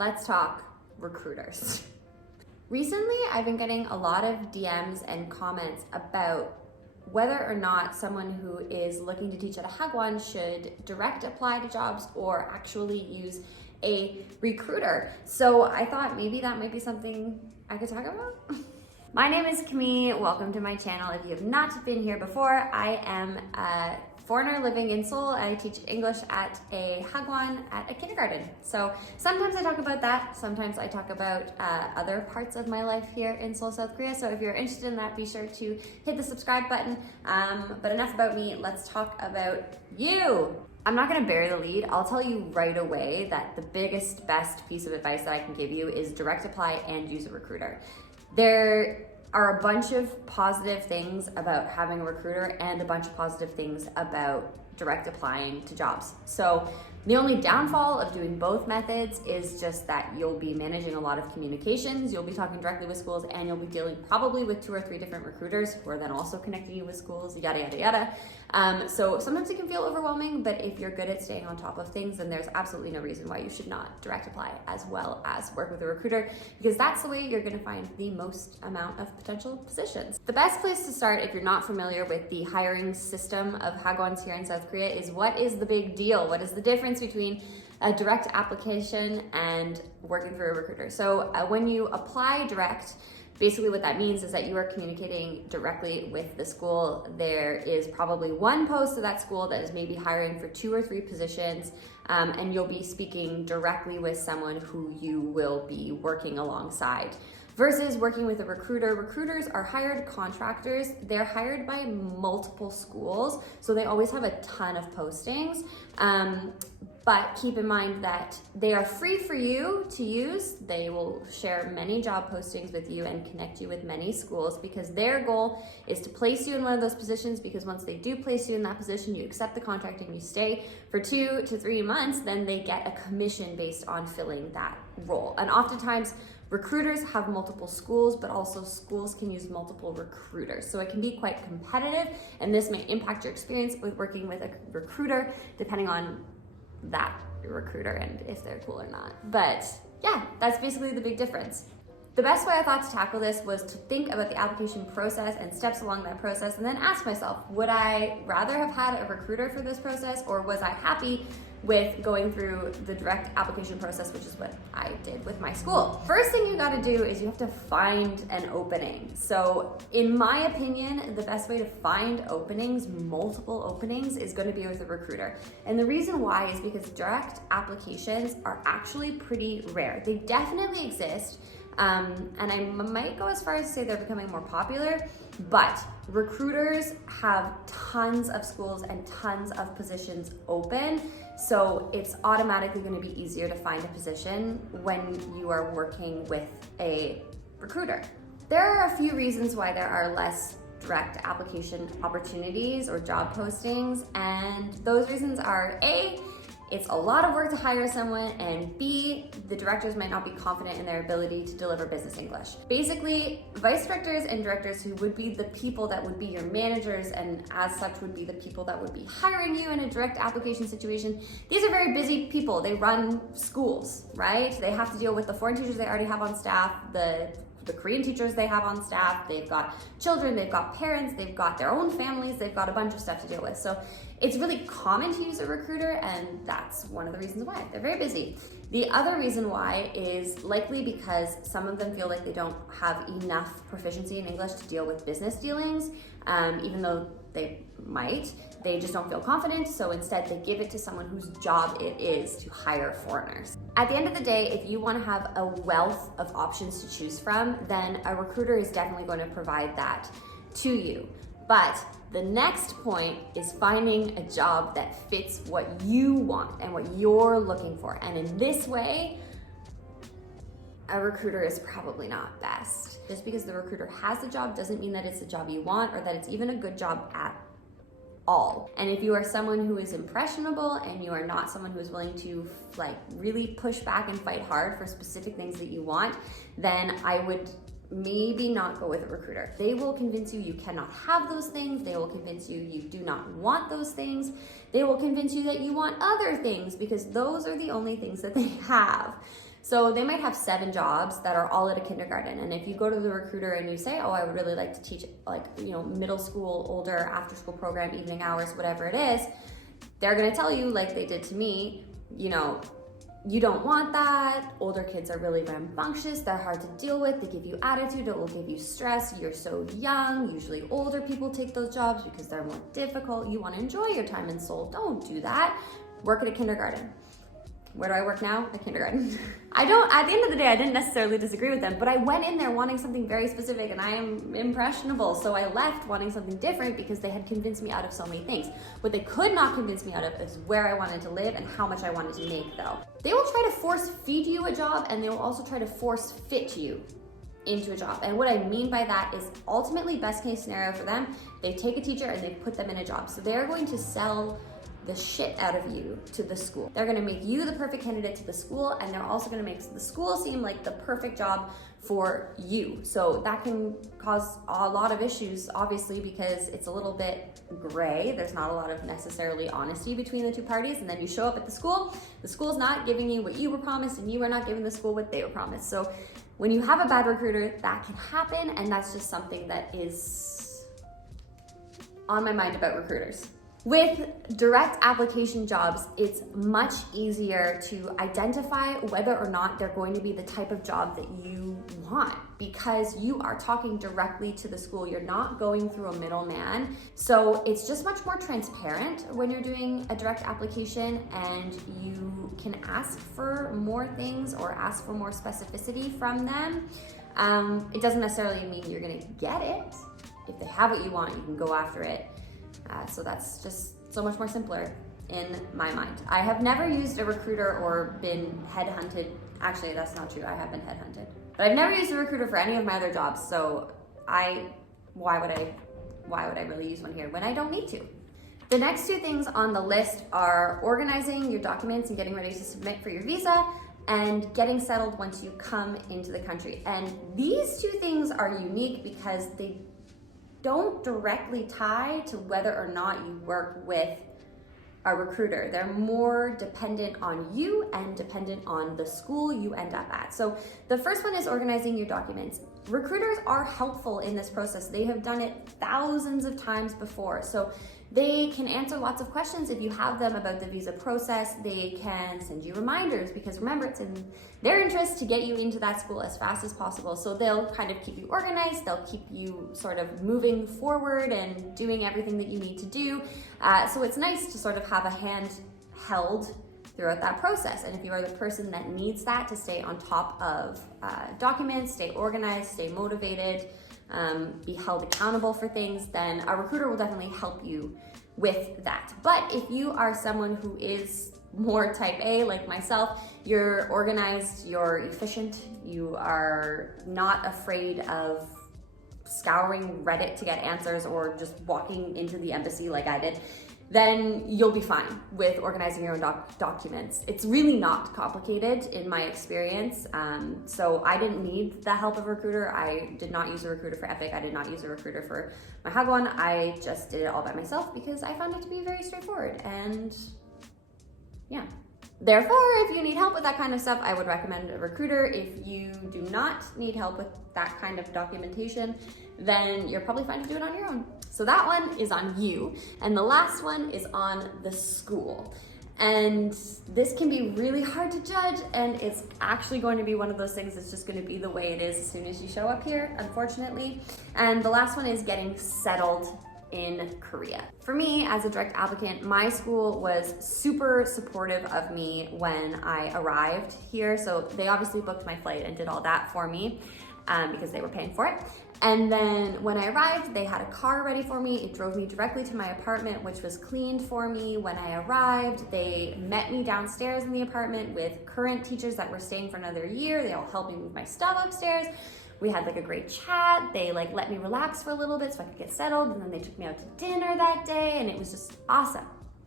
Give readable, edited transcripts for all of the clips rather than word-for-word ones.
let's talk recruiters. Recently, I've been getting a lot of DMs and comments about whether or not someone who is looking to teach at a Hagwon should direct apply to jobs or actually use a recruiter. So I thought maybe that might be something I could talk about. My name is Camille. Welcome to my channel. If you have not been here before, I am a foreigner living in Seoul. I teach English at a Hagwon at a kindergarten. So sometimes I talk about that. Sometimes I talk about other parts of my life here in Seoul, South Korea. So if you're interested in that, be sure to hit the subscribe button. But enough about me. Let's talk about you. I'm not gonna bury the lead. I'll tell you right away that the biggest, best piece of advice that I can give you is direct apply and use a recruiter. There are a bunch of positive things about having a recruiter and a bunch of positive things about direct applying to jobs. So the only downfall of doing both methods is just that you'll be managing a lot of communications, you'll be talking directly with schools, and you'll be dealing probably with 2 or 3 different recruiters who are then also connecting you with schools, yada, yada, yada. So sometimes it can feel overwhelming, but if you're good at staying on top of things, then there's absolutely no reason why you should not direct apply as well as work with a recruiter, because that's the way you're gonna find the most amount of potential positions. The best place to start if you're not familiar with the hiring system of Hagwons here in South Korea is what is the big deal? What is the difference between a direct application and working through a recruiter? So when you apply direct, basically what that means is that you are communicating directly with the school. There is probably one post of that school that is maybe hiring for 2 or 3 positions, and you'll be speaking directly with someone who you will be working alongside. Versus working with a recruiter. Recruiters are hired contractors. They're hired by multiple schools, so they always have a ton of postings. But keep in mind that they are free for you to use. They will share many job postings with you and connect you with many schools, because their goal is to place you in one of those positions, because once they do place you in that position, you accept the contract and you stay for 2 to 3 months, then they get a commission based on filling that role. And oftentimes, recruiters have multiple schools, but also schools can use multiple recruiters. So it can be quite competitive, and this may impact your experience with working with a recruiter, depending on that recruiter and if they're cool or not. But yeah, that's basically the big difference. The best way I thought to tackle this was to think about the application process and steps along that process, and then ask myself, would I rather have had a recruiter for this process, or was I happy with going through the direct application process, which is what I did with my school? First thing you gotta do is you have to find an opening. So in my opinion, the best way to find openings, multiple openings, is gonna be with a recruiter. And the reason why is because direct applications are actually pretty rare. They definitely exist, and I might go as far as to say they're becoming more popular, but recruiters have tons of schools and tons of positions open, so it's automatically going to be easier to find a position when you are working with a recruiter. There are a few reasons why there are less direct application opportunities or job postings, and those reasons are A, it's a lot of work to hire someone, and B, the directors might not be confident in their ability to deliver business English. Basically, vice directors and directors, who would be the people that would be your managers and as such would be the people that would be hiring you in a direct application situation, these are very busy people. They run schools, right? They have to deal with the foreign teachers they already have on staff, the Korean teachers they have on staff, they've got children, they've got parents, they've got their own families, they've got a bunch of stuff to deal with. So it's really common to use a recruiter, and that's one of the reasons why. They're very busy. The other reason why is likely because some of them feel like they don't have enough proficiency in English to deal with business dealings, even though they might. They just don't feel confident, so instead they give it to someone whose job it is to hire foreigners. At the end of the day, if you want to have a wealth of options to choose from, then a recruiter is definitely going to provide that to you. But the next point is finding a job that fits what you want and what you're looking for. And in this way, a recruiter is probably not best. Just because the recruiter has the job doesn't mean that it's the job you want, or that it's even a good job at all. And if you are someone who is impressionable and you are not someone who is willing to really push back and fight hard for specific things that you want, then I would maybe not go with a recruiter. They will convince you you cannot have those things. They will convince you you do not want those things. They will convince you that you want other things because those are the only things that they have. So they might have 7 jobs that are all at a kindergarten. And if you go to the recruiter and you say, oh, I would really like to teach like, you know, middle school, older, after school program, evening hours, whatever it is, they're gonna tell you, like they did to me, you know, you don't want that. Older kids are really rambunctious. They're hard to deal with. They give you attitude. It will give you stress. You're so young. Usually older people take those jobs because they're more difficult. You want to enjoy your time in Seoul. Don't do that. Work at a kindergarten. Where do I work now? A kindergarten. At the end of the day, I didn't necessarily disagree with them, but I went in there wanting something very specific, and I am impressionable. So I left wanting something different because they had convinced me out of so many things. What they could not convince me out of is where I wanted to live and how much I wanted to make though. They will try to force feed you a job, and they will also try to force fit you into a job. And what I mean by that is ultimately best case scenario for them, they take a teacher and they put them in a job. So they're going to sell the shit out of you to the school. They're gonna make you the perfect candidate to the school, and they're also gonna make the school seem like the perfect job for you. So that can cause a lot of issues, obviously, because it's a little bit gray. There's not a lot of necessarily honesty between the two parties, and then you show up at the school's not giving you what you were promised, and you are not giving the school what they were promised. So when you have a bad recruiter, that can happen, and that's just something that is on my mind about recruiters. With direct application jobs, it's much easier to identify whether or not they're going to be the type of job that you want, because you are talking directly to the school. You're not going through a middleman. So it's just much more transparent when you're doing a direct application, and you can ask for more things or ask for more specificity from them. It doesn't necessarily mean you're gonna get it. If they have what you want, you can go after it. So that's just so much more simpler in my mind. I have never used a recruiter or been headhunted. Actually, that's not true. I have been headhunted, but I've never used a recruiter for any of my other jobs. So why would I really use one here when I don't need to? The next 2 things on the list are organizing your documents and getting ready to submit for your visa, and getting settled once you come into the country. And these 2 things are unique because they don't directly tie to whether or not you work with a recruiter. They're more dependent on you and dependent on the school you end up at. So the first one is organizing your documents. Recruiters are helpful in this process. They have done it thousands of times before. So they can answer lots of questions if you have them about the visa process. They can send you reminders, because remember, it's in their interest to get you into that school as fast as possible. So they'll kind of keep you organized. They'll keep you sort of moving forward and doing everything that you need to do. So it's nice to sort of have a hand held throughout that process. And if you are the person that needs that to stay on top of documents, stay organized, stay motivated, be held accountable for things, then a recruiter will definitely help you with that. But if you are someone who is more type A, like myself, you're organized, you're efficient, you are not afraid of scouring Reddit to get answers or just walking into the embassy like I did, then you'll be fine with organizing your own documents. It's really not complicated in my experience. So I didn't need the help of a recruiter. I did not use a recruiter for Epic. I did not use a recruiter for my Hagwon. I just did it all by myself because I found it to be very straightforward. And yeah. Therefore, if you need help with that kind of stuff, I would recommend a recruiter. If you do not need help with that kind of documentation, then you're probably fine to do it on your own. So that one is on you. And the last one is on the school. And this can be really hard to judge, and it's actually going to be one of those things that's just going to be the way it is as soon as you show up here, unfortunately. And the last one is getting settled in Korea. For me, as a direct applicant, my school was super supportive of me when I arrived here. So they obviously booked my flight and did all that for me because they were paying for it. And then when I arrived, they had a car ready for me. It drove me directly to my apartment, which was cleaned for me when I arrived. They met me downstairs in the apartment with current teachers that were staying for another year. They all helped me move my stuff upstairs. We had like a great chat. They like let me relax for a little bit so I could get settled, and then they took me out to dinner that day, and it was just awesome.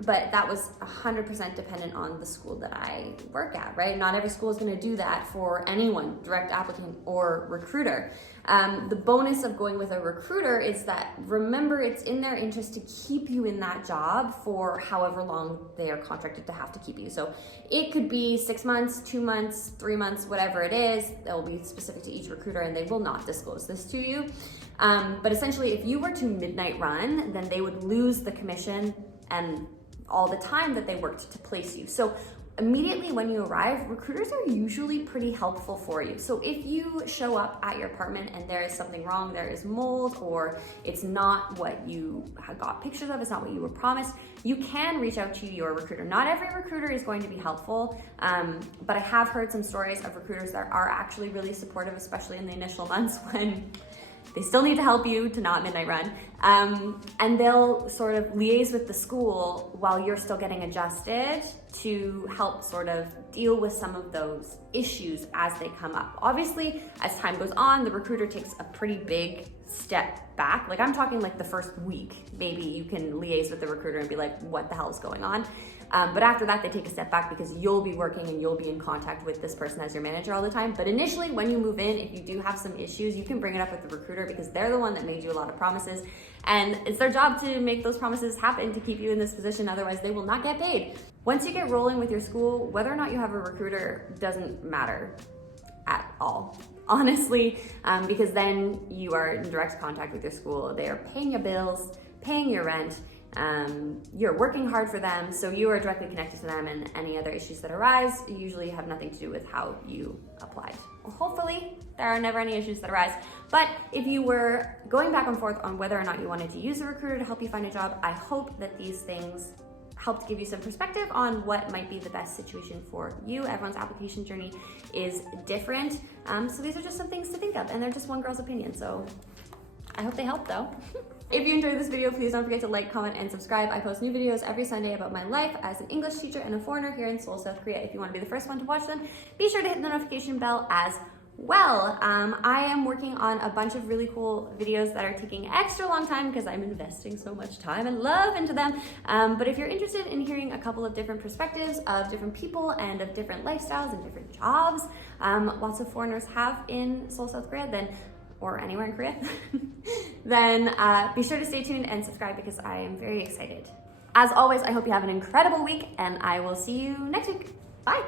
But that was 100% dependent on the school that I work at, right? Not every school is going to do that for anyone, direct applicant or recruiter. The bonus of going with a recruiter is that, remember, it's in their interest to keep you in that job for however long they are contracted to have to keep you. So it could be 6 months, 2 months, 3 months, whatever it is. That will be specific to each recruiter, and they will not disclose this to you. But essentially, if you were to midnight run, then they would lose the commission and all the time that they worked to place you. So immediately when you arrive, recruiters are usually pretty helpful for you. So if you show up at your apartment and there is something wrong, there is mold, or it's not what you got pictures of, it's not what you were promised, you can reach out to your recruiter. Not every recruiter is going to be helpful, but I have heard some stories of recruiters that are actually really supportive, especially in the initial months when they still need to help you to not midnight run. And they'll sort of liaise with the school while you're still getting adjusted to help sort of deal with some of those issues as they come up. Obviously, as time goes on, the recruiter takes a pretty big step back. Like, I'm talking like the first week, maybe you can liaise with the recruiter and be like, what the hell is going on? But after that, they take a step back because you'll be working and you'll be in contact with this person as your manager all the time. But initially, when you move in, if you do have some issues, you can bring it up with the recruiter because they're the one that made you a lot of promises. And it's their job to make those promises happen to keep you in this position. Otherwise, they will not get paid. Once you get rolling with your school, whether or not you have a recruiter doesn't matter at all, honestly, because then you are in direct contact with your school. They are paying your bills, paying your rent. You're working hard for them, so you are directly connected to them, and any other issues that arise usually have nothing to do with how you applied. Well, hopefully, there are never any issues that arise. But if you were going back and forth on whether or not you wanted to use a recruiter to help you find a job, I hope that these things helped give you some perspective on what might be the best situation for you. Everyone's application journey is different. So these are just some things to think of, and they're just one girl's opinion. So I hope they help though. If you enjoyed this video, please don't forget to like, comment, and subscribe. I post new videos every Sunday about my life as an English teacher and a foreigner here in Seoul, South Korea. If you want to be the first one to watch them, be sure to hit the notification bell as well. I am working on a bunch of really cool videos that are taking extra long time because I'm investing so much time and love into them. But if you're interested in hearing a couple of different perspectives of different people and of different lifestyles and different jobs, lots of foreigners have in Seoul, South Korea, then or anywhere in Korea, then be sure to stay tuned and subscribe because I am very excited. As always, I hope you have an incredible week and I will see you next week. Bye.